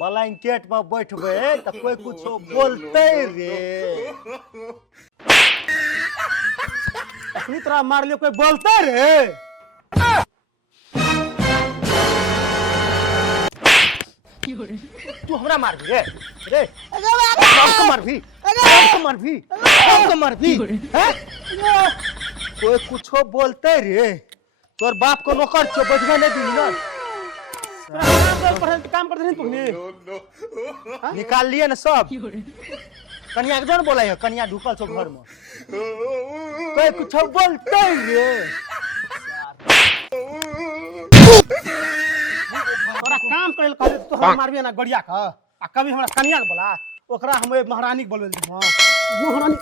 Blanket में बैठबे तो कोई कुछ बोलते रे। अपनी तरह मार लियो कोई बोलते रे। तू हमरा मार भी रे रे हमको मार भी हमको मार भी हमको मार भी हैं? कोई कुछ बोलते रे तोर बाप को नौकर छो बजगा नहीं दी ना। काम करते नहीं तुमने निकाल लिए ना सब। कन्या के बोला है कन्या ढुकल छो घर में कोई कुछ बोलते रे। तोरा काम करे कहले तो हम मारबे ना गड़िया का आ कभी हमरा कन्या के बोला ओकरा हम महारानी के बोलबे हां वो महारानी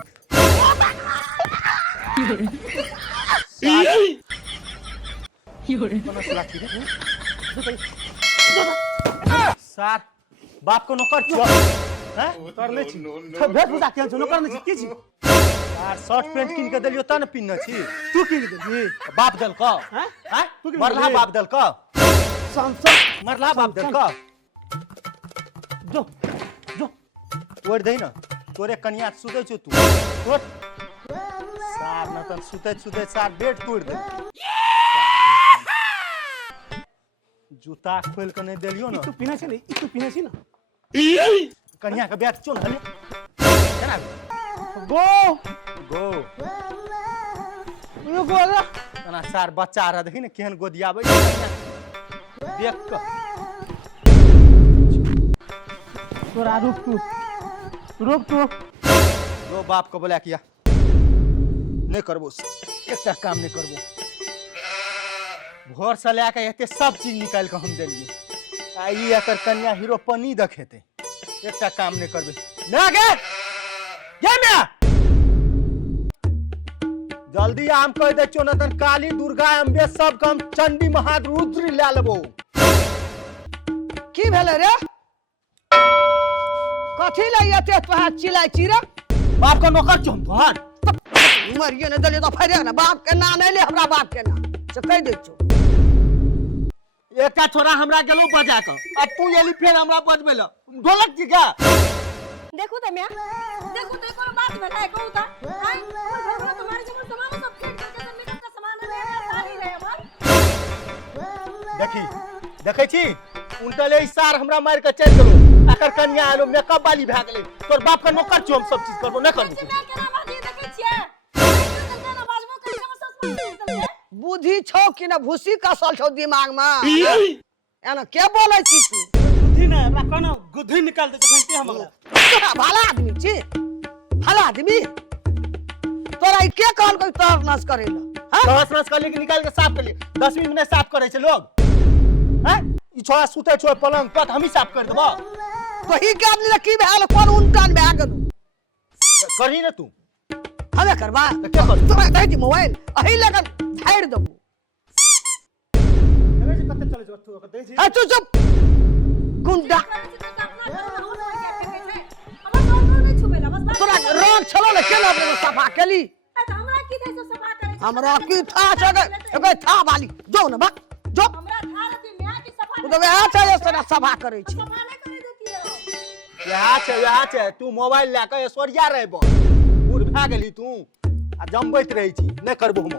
सर बाप को नौकर छो हैं कर ले छी भेट पूजा केन छ नौकर नहीं की छी यार शर्ट पैंट किन के देलियो त न पिन्ने छी। तू की देली बाप देल का हैं हैं तू की मरला बाप देल का संसद मरला बाप देल का जो जो तोड़ दे ना तोरे कन्या सुते छो तू तोड़ सार न त सुते सुते सार बेड तोड़ दे। जूता खोल के नहीं देलियो ना तू पीना छै नहीं तू पीना छी ना कन्या के बैठ चो हले केना गो गो यो गोला तना सार बच्चा रह देखी न केहन गोदियाबै देख के तोरा रुक तू जो बाप को बोला किया नहीं करबो एकटा काम नहीं करबो भोर से लेके एते सब चीज निकाल के हम देलिए आ ई एकर कन्या हीरो पनी देखेते एकटा काम नहीं करबे ना गे मैं जल्दी आम कह दे चो न तन काली दुर्गा अम्बे सब काम चंडी महारुद्र ले लेबो। की भेले रे कथी लइते तोहा चिल्लाई चिरा बाप का नौकर चो तोहर मरिए ने दले तो फरे ना बाप के ना नहीं ले हमरा बाप के ना से कह दे छो एकटा छोरा हमरा गेलो बजा के अब तू एली फेर हमरा बजबे ल ढोलक जी का देखो तो मैं देखो तो कोई बात बताए कहू ता आई घर में तुम्हारे जमन सामान सब फेंक के मेकअप का सामान रहे सारी रहे हमार देखी देखे छी उनटले इशार हमरा मार के चल गेलो एकर कन्या आलो मेकअप वाली भ गेलै तोर बाप का नौकर छो हम सब चीज करबो न करबो केना बात ये देखे छिए ना बाजबो के सब सच बुद्धि छौ कि ना भूसी कसल छौ दिमाग में एना के बोलै छी तू बुद्धि ना हमरा कोना गुद्धि निकाल दे तखन ते हमरा तोरा भला आदमी छी भला आदमी तोरा ई के कहल कोई तोर नाश करे ला हां दस रस कर के निकाल के साफ कर लिए 10 मिनट में साफ करे छै लोग हैं ई छोरा सुते छो पलंग पर हम ही साफ कर देबो तो ही के आदमी की भेल कोन उनटन में आ गेलू करही न तू हवे करबा तो क्या कर तोरा दे दी मोबाइल अही लगन फाड़ दबू एमे से कते चले जो तू दे छी आ चुप चुप गुंडा तोरा रोग छलो ने केना अपने सफा केली हमरा की थे सब सफा करे हमरा की था छगे एबे था वाली जो न बा जो हमरा था रहती मैं की सफा तू तो वह छै से सफा करे छी सफा नहीं करे देती है यहाँ छै तू मोबाइल ला के ऐश्वर्या रहबो बूढ़ भा गेली तू आ जमबैत रहै छी नहीं करबो हम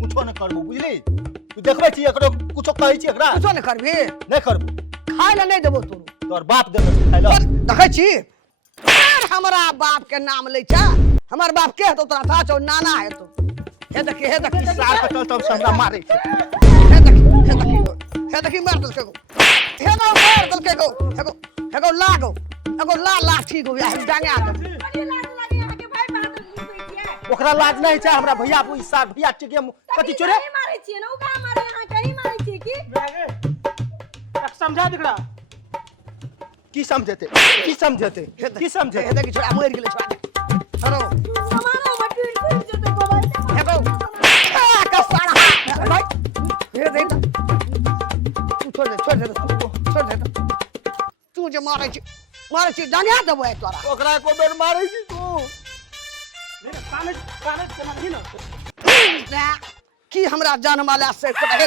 कुछो नहीं करबो बुझली तू देखबै छी एकरो कुछो कहै छी एकरा कुछो न करबी नहीं करबो खाय ले नहीं देबो तू तोर बाप देबो खाइ ल देखै छी हमरा बाप के नाम ले छा हमर बाप के हेतो तोरा था छौ नाना हेतो हे देखी सार के चल तब से हमरा मारै छै हे देखी मार दल के गो हे गो मार दल के गो हे गो लागो एगो लाठी गो या डांगा दे बड़ी लाज लगी है के भाई बात पूछी है ओकरा लाज नहीं छै हमरा भैया ई सार भैया टिके कथि चोरे नहीं मारे छी ना उ का मारे हां कहीं मारे छी की समझा दिखड़ा की समझते हे देखी छोड़ा मर गेले छोड़ा हेलो सामान मटूल फूल जते मोबाइल हे गो का सारा भाई हे देख तू छोड़ दे तू जे मारे छी डांगा देबो तोरा ओकरा को बेर मारै छी तू नहीं काने केना नहीं ना की हमरा जान वाला से हे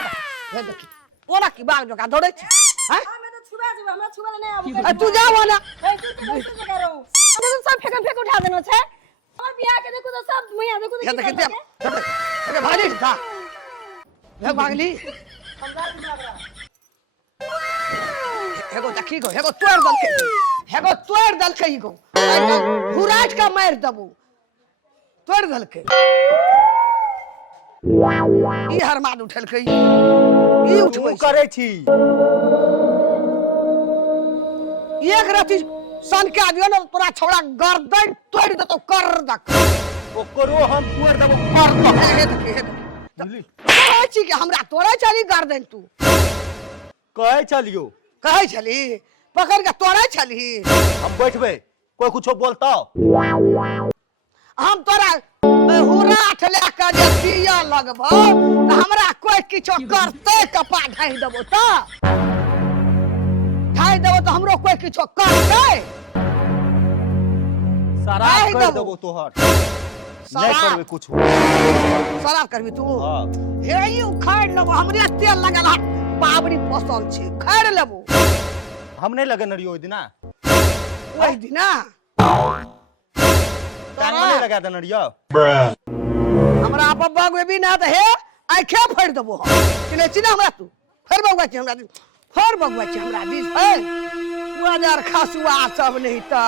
देखी ओना की बाग जका दौड़ै छी हैं मैं तो छुबा हमरा छुबले नहीं आबो तू जा वाला ए तू कैसे जगह रहू हम तो सब फेंक उठा देनो छै हमर बियाह के देखू तो सब मैया देखू ये तो देख दे भागी था हे भागली हेगो देखी गो हेगो तोड़ दल के गो हुराज का मार दबू तोड़ दल के ई हरमान उठल के ई उठबे करे छी एक राती सन के आदियो न तोरा छोड़ा गर्दन तोड़ दे तो कर दक ओकरो हम तोड़ देबो कर दो हे देख कहै छी कि हमरा तोड़ा चली गर्दन तू कहे चलियो कहै छली पकड़ के तोड़ा छली हम बैठबे कोई कुछो बोलता हम तोरा हुराठ लेके जे दिया लगबो त हमरा कोई किछो करते कपा ढाई देबो त हमरो कोई किछो करते सारा ढाई कर देबो। देबो तोहर नहीं सारा करबे कुछो शराब करबी तू हां हे ई उखाड़ लेबो हमरे तेल लगल हाथ बाबरी फसल छी खाड़ लेबो हम नहीं लगन रहियो ओइ दिना ओइ दिना कान में नहीं लगा देन रहियो हमरा बब्बा को भी ना त हे आंखे फाड़ देबो चिने चिना हमरा तू फेर बगवा छी हमरा फेर बगवा छी हमरा दिस है 2000 खसुआ सब नहीं त